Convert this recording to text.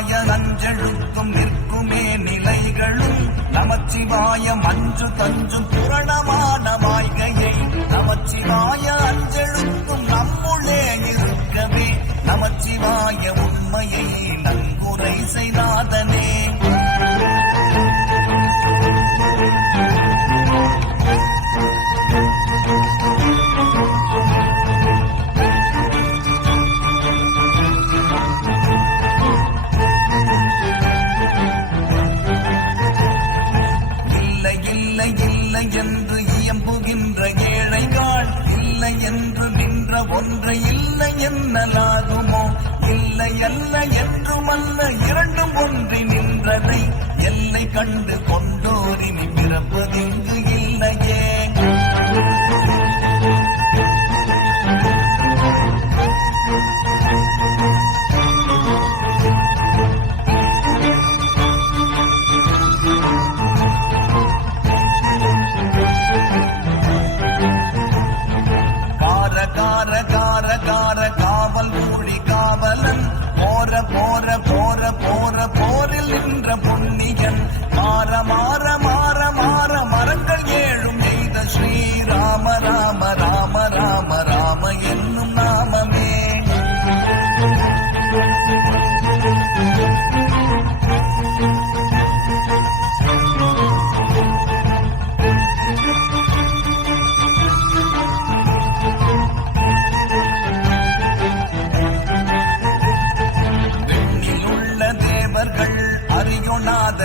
நமச்சிவாய நஞ்செழுத்தும் நிற்குமே நிலைகளும் நமச்சிவாய மஞ்சு தஞ்சும் புரணமான மாய்கையை நமச்சிவாய அஞ்செழுத்தும் நம்முள்ளே இருக்கவே நமச்சிவாய உண்மையை நன்குரை செய்தாதனே. என்று இயம்புகின்ற ஏழைகள் இல்லை என்று நின்ற ஒன்றை இல்லை என்னலாகுமோ இல்லை அல்ல என்றுமல்ல இரண்டும் ஒன்றி நின்றதை எல்லை கண்டு கொண்டோரினி பிறப்பதிங்கு இல்லையே. காவல் கூடி காவலன் போற போற போற போற போரில் நின்ற புண்ணியன் மாற மாற மாற மாற மரங்கள் ஏழும் எய்த ஸ்ரீராம ராம ராம ராம ராம என்னும் நாமமே. அறியொணாத